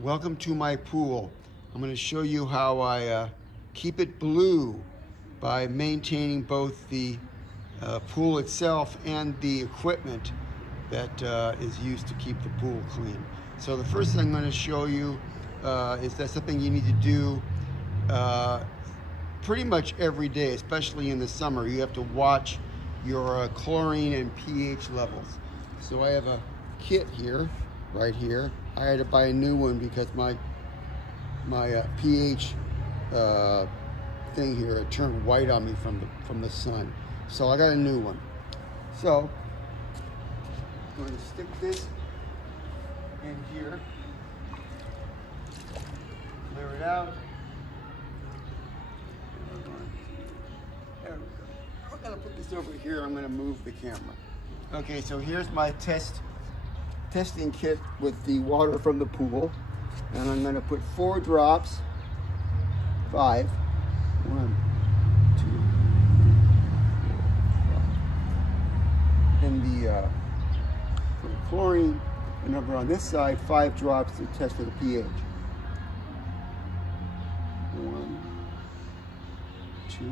Welcome to my pool. I'm going to show you how I keep it blue by maintaining both the pool itself and the equipment that is used to keep the pool clean. So the first thing I'm going to show you is that something you need to do pretty much every day, especially in the summer. You have to watch your chlorine and pH levels. So I have a kit here, right here. I had to buy a new one because my pH thing here, it turned white on me from the sun. So I got a new one. So I'm going to stick this in here, clear it out. There we go. I'm going to put this over here. I'm going to move the camera. Okay, so here's my testing kit with the water from the pool, and I'm going to put 4 drops, 5, 1, 2, 4, 5, in the chlorine, and over on this side 5 drops to test for the pH. 1, 2, 3,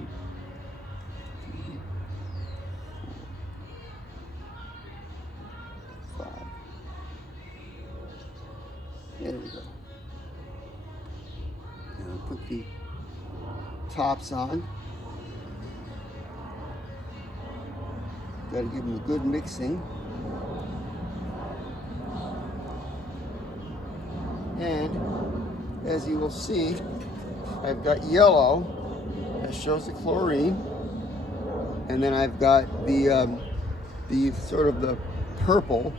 4, 5. There we go. And I'll put the tops on. Got to give them a good mixing. And as you will see, I've got yellow that shows the chlorine, and then I've got the sort of the purple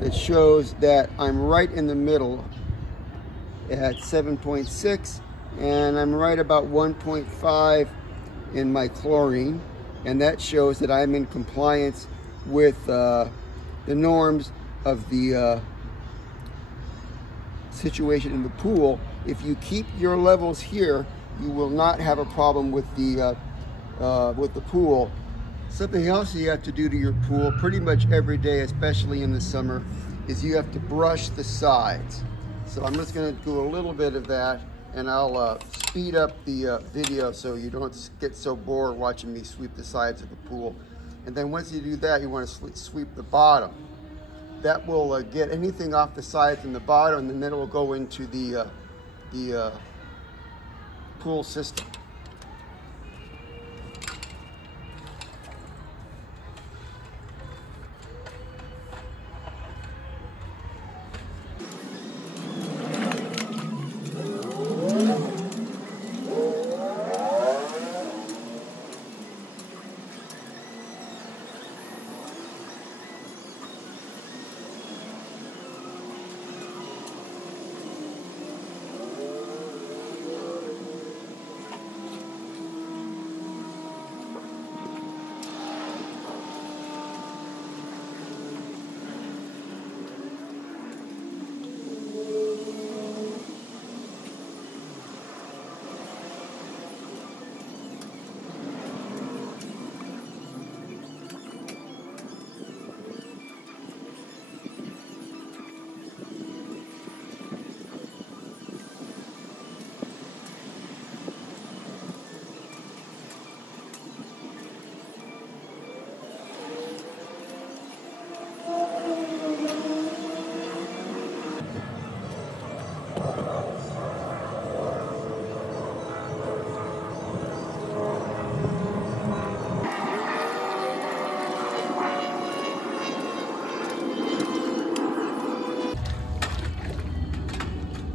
that shows that I'm right in the middle at 7.6, and I'm right about 1.5 in my chlorine, and that shows that I'm in compliance with the norms of the situation in the pool. If you keep your levels here, you will not have a problem with the pool. Something else you have to do to your pool pretty much every day, especially in the summer, is you have to brush the sides. So I'm just going to do a little bit of that, and I'll speed up the video so you don't get so bored watching me sweep the sides of the pool. And then once you do that, you want to sweep the bottom. That will get anything off the sides and the bottom, and then it will go into the pool system.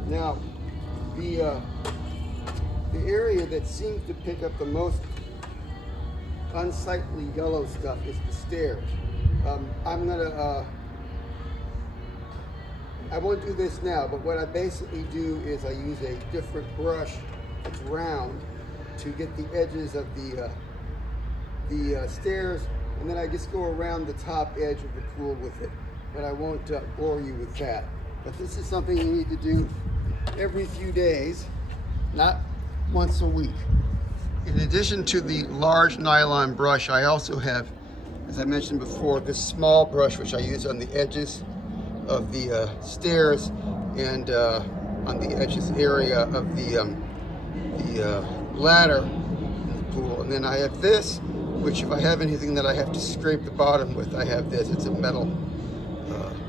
Now, the area that seems to pick up the most unsightly yellow stuff is the stairs. I won't do this now, but what I basically do is I use a different brush that's round to get the edges of the stairs, and then I just go around the top edge of the pool with it. But I won't bore you with that. But this is something you need to do every few days, not once a week. In addition to the large nylon brush, I also have, as I mentioned before, this small brush which I use on the edges of the stairs and on the edges area of the ladder in the pool. And then I have this, which if I have anything that I have to scrape the bottom with, I have this. It's a metal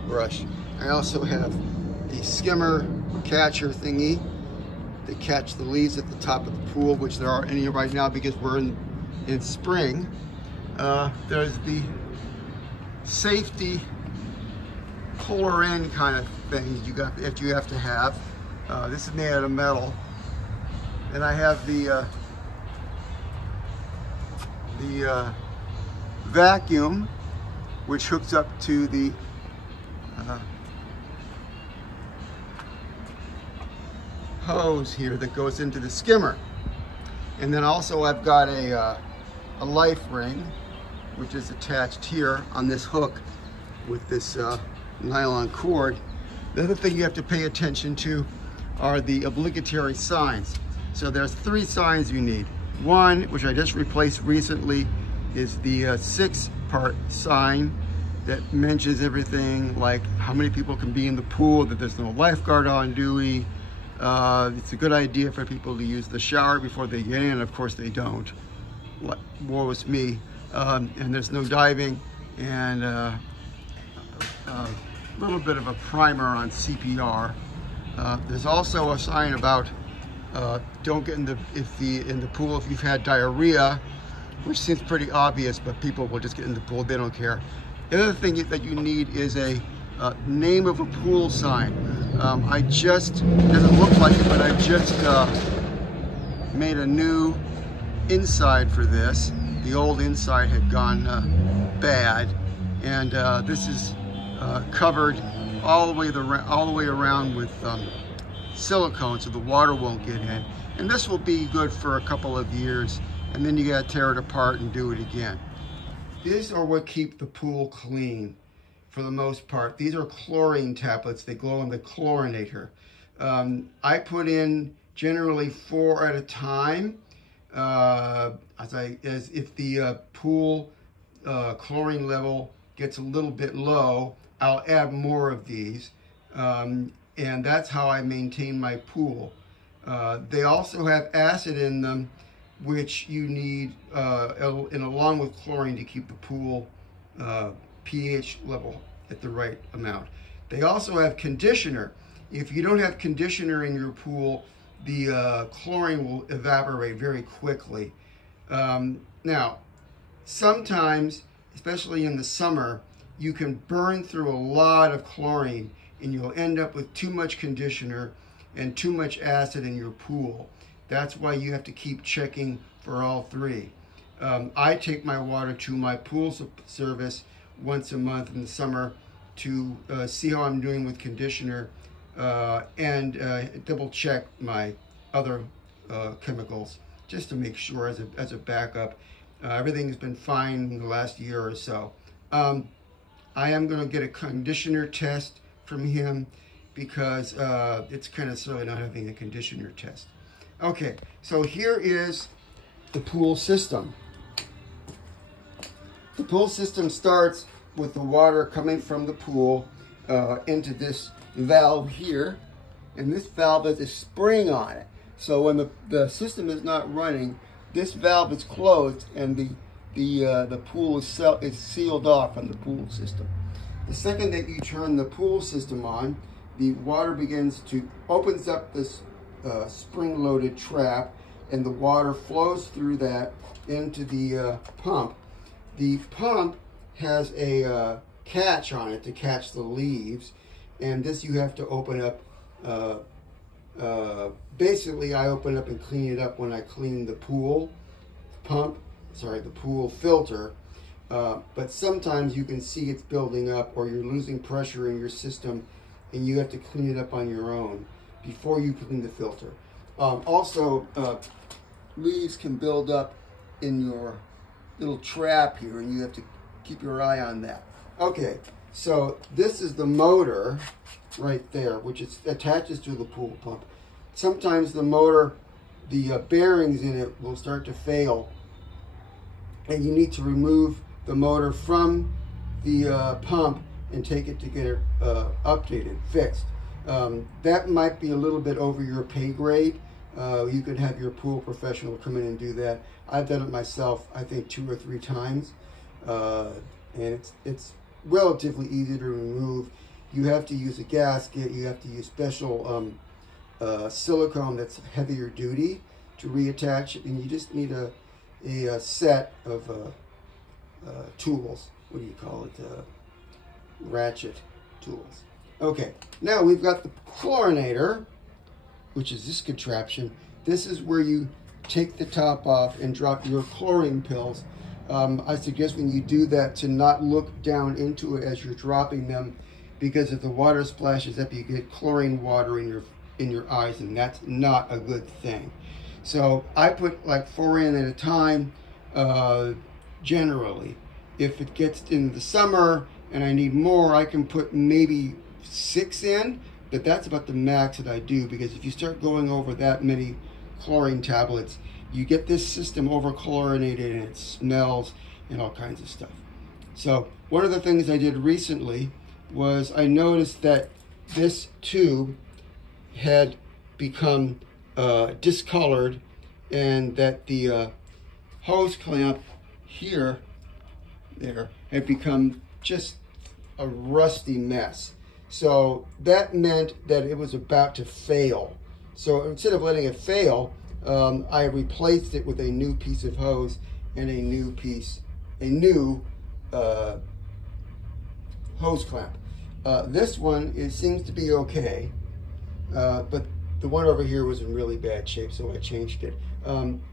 brush. I also have the skimmer catcher thingy to catch the leaves at the top of the pool, which there aren't any right now because we're in spring. There's the safety puller in kind of thing you have to have. This is made out of metal. And I have the vacuum, which hooks up to the hose here that goes into the skimmer. And then also I've got a life ring, which is attached here on this hook with this nylon cord. The other thing you have to pay attention to are the obligatory signs. So there's 3 signs you need. One, which I just replaced recently, is the 6-part sign that mentions everything like how many people can be in the pool, that there's no lifeguard on duty. It's a good idea for people to use the shower before they get in. Of course they don't. Woe is me. And there's no diving, and a little bit of a primer on CPR. There's also a sign about don't get in the pool if you've had diarrhea, which seems pretty obvious, but people will just get in the pool, they don't care. The other thing that you need is a name of a pool sign. I just, doesn't look like it, but I just made a new inside for this. The old inside had gone bad, and this is covered all the way around with silicone, so the water won't get in. And this will be good for a couple of years, and then you gotta tear it apart and do it again. These are what keep the pool clean for the most part. These are chlorine tablets. They glow in the chlorinator. I put in generally 4 at a time. As if the pool chlorine level gets a little bit low, I'll add more of these. And that's how I maintain my pool. They also have acid in them, which you need, and along with chlorine, to keep the pool pH level at the right amount. They also have conditioner. If you don't have conditioner in your pool, the chlorine will evaporate very quickly. Now, sometimes, especially in the summer, you can burn through a lot of chlorine and you'll end up with too much conditioner and too much acid in your pool. That's why you have to keep checking for all 3. I take my water to my pool service once a month in the summer to see how I'm doing with conditioner and double check my other chemicals just to make sure as a backup. Everything's been fine in the last year or so. I am going to get a conditioner test from him because it's kind of silly not having a conditioner test. Okay, so here is the pool system. The pool system starts with the water coming from the pool into this valve here, and this valve has a spring on it. So when the system is not running, this valve is closed and the pool is sealed off from the pool system. The second that you turn the pool system on, the water opens up this spring-loaded trap, and the water flows through that into the pump. The pump has a catch on it to catch the leaves, and this you have to open up. Basically, I open up and clean it up when I clean the pool filter. But sometimes you can see it's building up, or you're losing pressure in your system, and you have to clean it up on your own before you clean the filter. Also, leaves can build up in your little trap here, and you have to keep your eye on that. Okay, so this is the motor right there, which attaches to the pool pump. Sometimes the motor, the bearings in it will start to fail, and you need to remove the motor from the pump and take it to get it updated, fixed. That might be a little bit over your pay grade. You could have your pool professional come in and do that. I've done it myself, I think 2 or 3 times, and it's relatively easy to remove. You have to use a gasket. You have to use special silicone that's heavier duty to reattach it, and you just need a set of tools. What do you call it? Ratchet tools. Okay, now we've got the chlorinator, which is this contraption. This is where you take the top off and drop your chlorine pills. I suggest when you do that to not look down into it as you're dropping them, because if the water splashes up, you get chlorine water in your eyes, and that's not a good thing. So I put like 4 in at a time, generally. If it gets into the summer and I need more, I can put maybe 6 in, but that's about the max that I do, because if you start going over that many chlorine tablets, you get this system over chlorinated and it smells and all kinds of stuff. So one of the things I did recently was I noticed that this tube had become discolored, and that the hose clamp here, there, had become just a rusty mess. So that meant that it was about to fail. So instead of letting it fail, I replaced it with a new piece of hose and a new hose clamp. This one, seems to be okay, but the one over here was in really bad shape, so I changed it.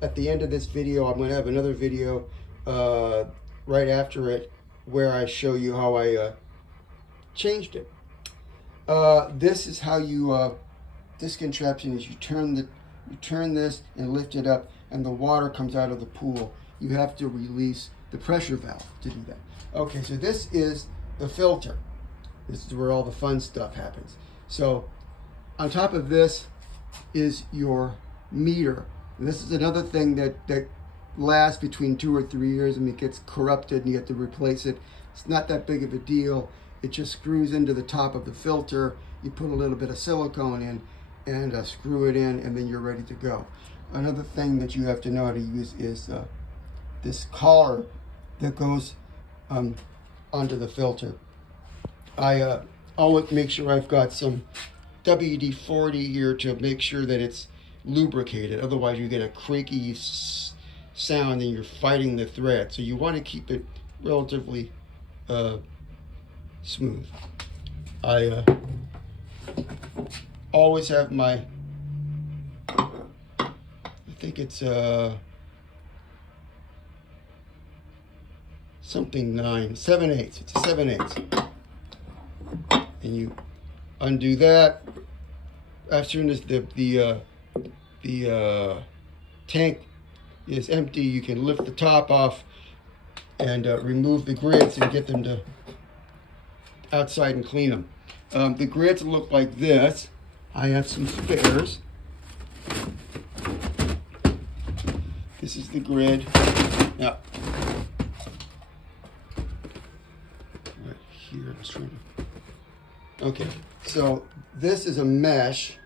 At the end of this video, I'm going to have another video right after it where I show you how I changed it. This is how you, this contraption is you turn this and lift it up, and the water comes out of the pool. You have to release the pressure valve to do that. Okay, so this is the filter. This is where all the fun stuff happens. So on top of this is your meter. And this is another thing that lasts between 2 or 3 years, and it gets corrupted and you have to replace it. It's not that big of a deal. It just screws into the top of the filter. You put a little bit of silicone in and screw it in, and then you're ready to go. Another thing that you have to know how to use is this collar that goes onto the filter. I always make sure I've got some WD-40 here to make sure that it's lubricated. Otherwise you get a creaky sound and you're fighting the thread. So you want to keep it relatively smooth. I always have my, I think it's something 7/8. It's a 7/8. And you undo that. As soon as the tank is empty, you can lift the top off and remove the grids and get them to outside and clean them. The grids look like this. I have some spares. This is the grid. Now, right here, I was trying to. Okay, so this is a mesh.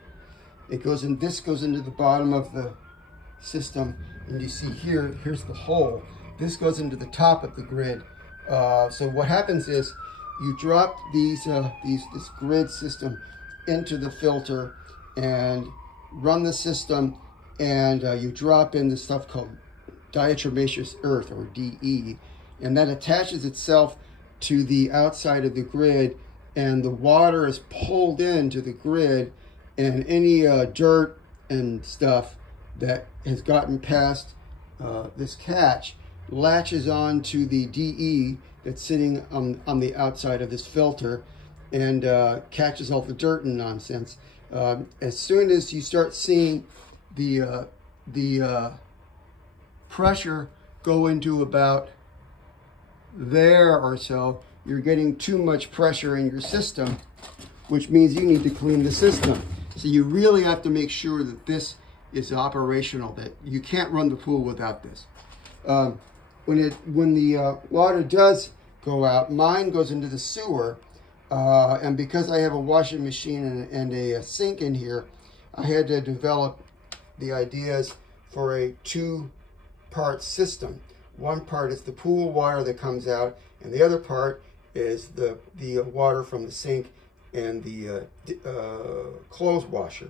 It goes in. This goes into the bottom of the system, and you see here. Here's the hole. This goes into the top of the grid. So what happens is you drop this grid system into the filter and run the system, and you drop in this stuff called diatomaceous earth, or DE, and that attaches itself to the outside of the grid, and the water is pulled into the grid, and any dirt and stuff that has gotten past this catch latches on to the DE that's sitting on the outside of this filter and catches all the dirt and nonsense. As soon as you start seeing the pressure go into about there or so, you're getting too much pressure in your system, which means you need to clean the system. So you really have to make sure that this is operational, that you can't run the pool without this. When the water does go out, mine goes into the sewer, And because I have a washing machine and a sink in here, I had to develop the ideas for a two-part system. One part is the pool water that comes out, and the other part is the water from the sink and the clothes washer.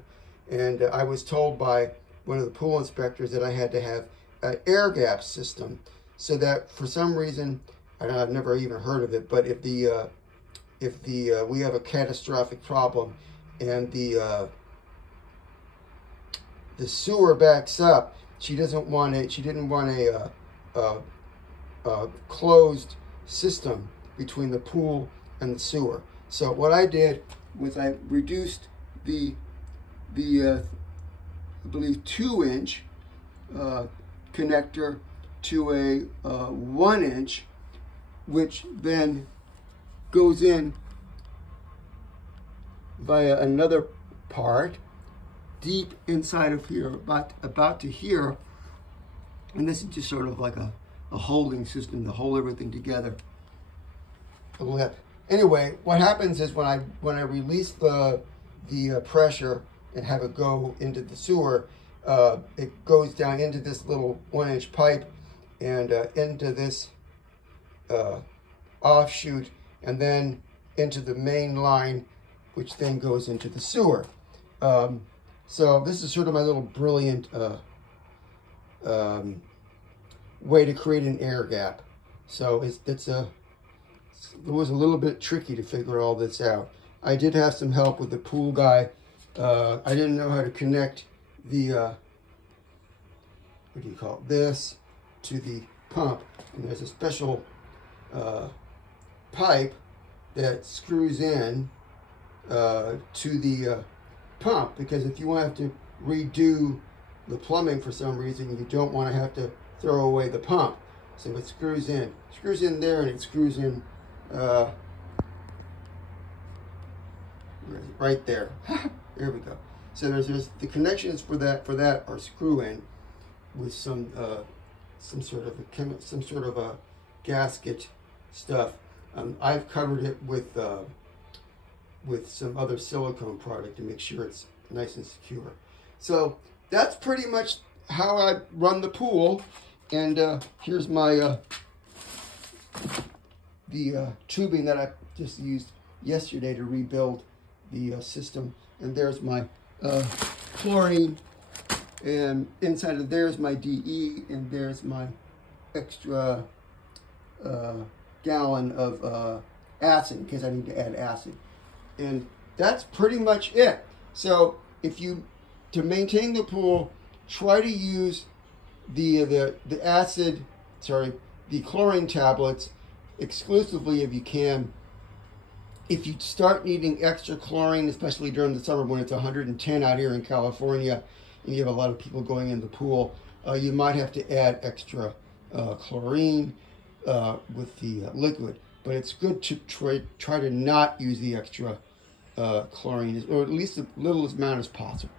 And I was told by one of the pool inspectors that I had to have an air gap system, so that for some reason, I've never even heard of it, but if we have a catastrophic problem and the sewer backs up, she didn't want a closed system between the pool and the sewer. So what I did was I reduced the I believe 2-inch connector to a 1-inch, which then goes in via another part deep inside of here, about to here, and this is just sort of like a holding system to hold everything together. A lip. Anyway, what happens is when I release the pressure and have it go into the sewer, it goes down into this little 1-inch pipe and into this offshoot, and then into the main line, which then goes into the sewer. So this is sort of my little brilliant way to create an air gap. So it was a little bit tricky to figure all this out. I did have some help with the pool guy. I didn't know how to connect the what do you call it, this to the pump, and there's a special pipe that screws in to the pump, because if you want to redo the plumbing for some reason, you don't want to have to throw away the pump. So it screws in there, and it screws in right there. There we go. So there's the connections for that are screw in with some sort of a gasket stuff. I've covered it with some other silicone product to make sure it's nice and secure. So that's pretty much how I run the pool. And here's my the tubing that I just used yesterday to rebuild the system. And there's my chlorine, and inside of there's my DE, and there's my extra gallon of acid in case I need to add acid. And that's pretty much it. So to maintain the pool, try to use the chlorine tablets exclusively if you can. If you start needing extra chlorine, especially during the summer when it's 110 out here in California, and you have a lot of people going in the pool, you might have to add extra chlorine with the liquid. But it's good to try to not use the extra chlorine, or at least the little amount as possible.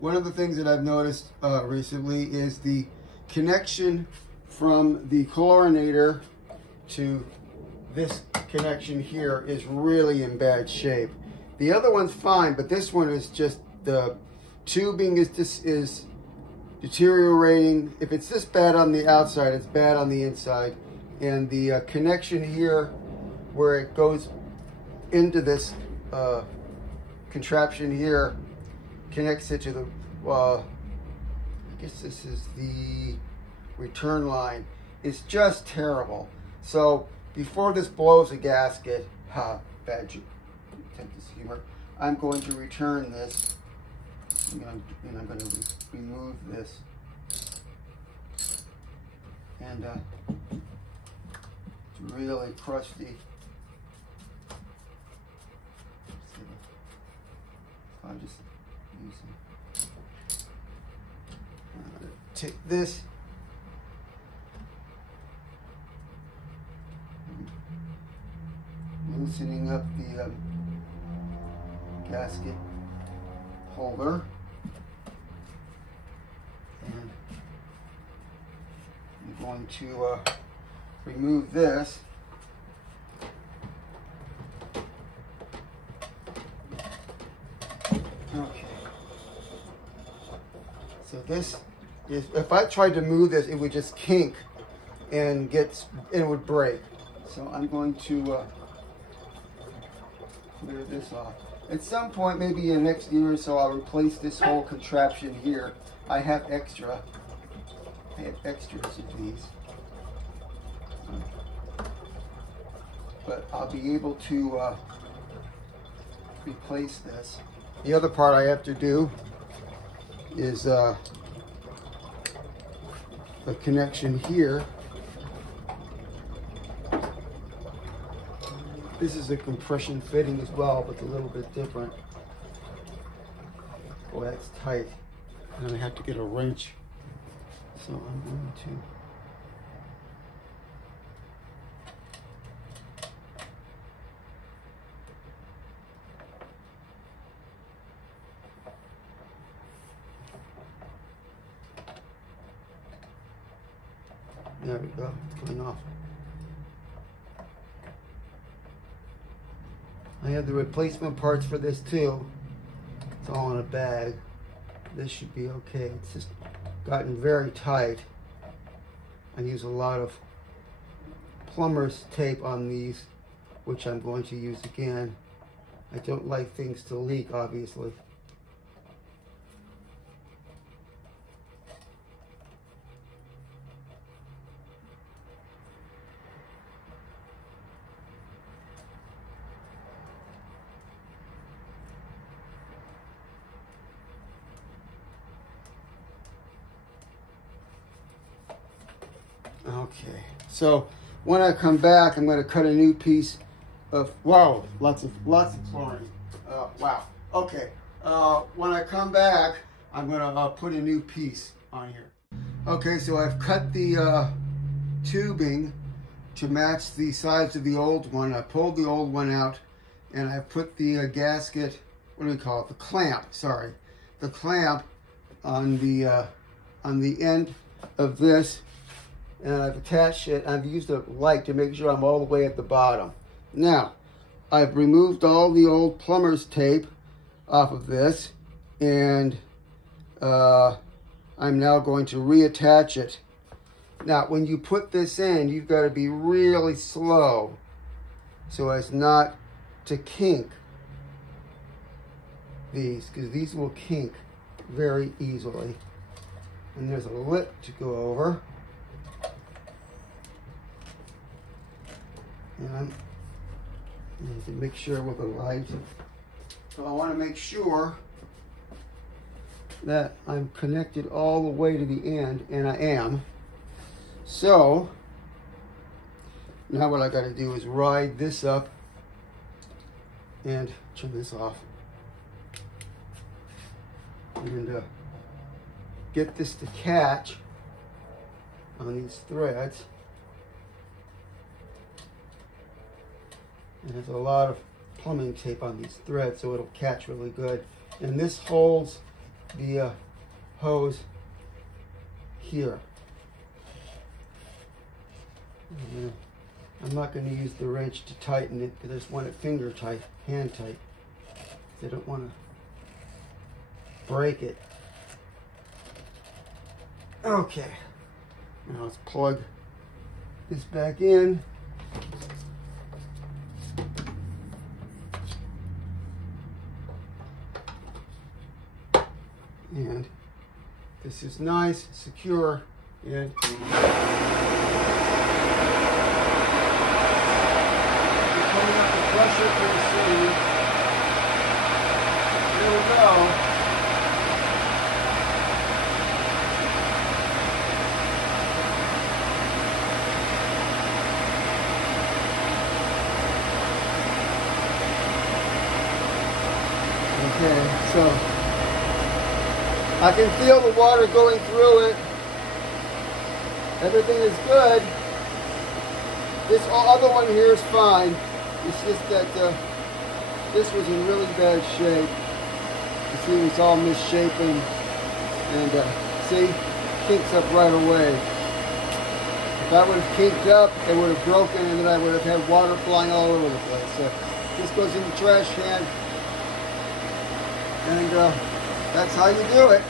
One of the things that I've noticed recently is the connection from the chlorinator to this connection here is really in bad shape. The other one's fine, but this one is just, the tubing is deteriorating. If it's this bad on the outside, it's bad on the inside. And the connection here where it goes into this contraption here connects it to the, I guess this is the return line. It's just terrible. So before this blows a gasket, bad sense of humor, I'm going to return this, and I'm going to remove this, and to really crush the, I'm just using, I'm going to take this, loosening up the gasket holder, and I'm going to remove this, Okay. So this is, if I tried to move this, it would just kink and it would break. So I'm going to clear this off. At some point, maybe in the next year or so, I'll replace this whole contraption here. I have extras of these. But I'll be able to replace this. The other part I have to do is the connection here. This is a compression fitting as well, but it's a little bit different. Boy, that's tight. And I have to get a wrench. So I'm going to there we go, it's coming off. I have the replacement parts for this too. It's all in a bag. This should be okay. It's just gotten very tight. I use a lot of plumber's tape on these, which I'm going to use again. I don't like things to leak, obviously. Okay, so when I come back, I'm going to cut a new piece of, wow, lots of chlorine. Wow. Okay, when I come back, I'm going to put a new piece on here. Okay, so I've cut the tubing to match the size of the old one. I pulled the old one out, and I put the gasket, what do we call it? The clamp, sorry. The clamp on the end of this. And I've attached it. I've used a light to make sure I'm all the way at the bottom. Now, I've removed all the old plumber's tape off of this, and I'm now going to reattach it. Now, when you put this in, you've got to be really slow so as not to kink these, because these will kink very easily. And there's a lip to go over. And I need to make sure with the light. So I want to make sure that I'm connected all the way to the end, and I am. So now what I got to do is ride this up and turn this off. And get this to catch on these threads. And there's a lot of plumbing tape on these threads, so it'll catch really good. And this holds the hose here. And I'm not going to use the wrench to tighten it, because I just want it finger tight, hand tight. I don't want to break it. Okay, now let's plug this back in. And this is nice, secure, and pulling up the pressure for the scene. There we go. Okay, so I can feel the water going through it. Everything is good. This other one here is fine. It's just that this was in really bad shape. You see, it's all misshapen. And see, kinks up right away. If I would have kinked up, it would have broken, and then I would have had water flying all over the place. So this goes in the trash can. And that's how you do it.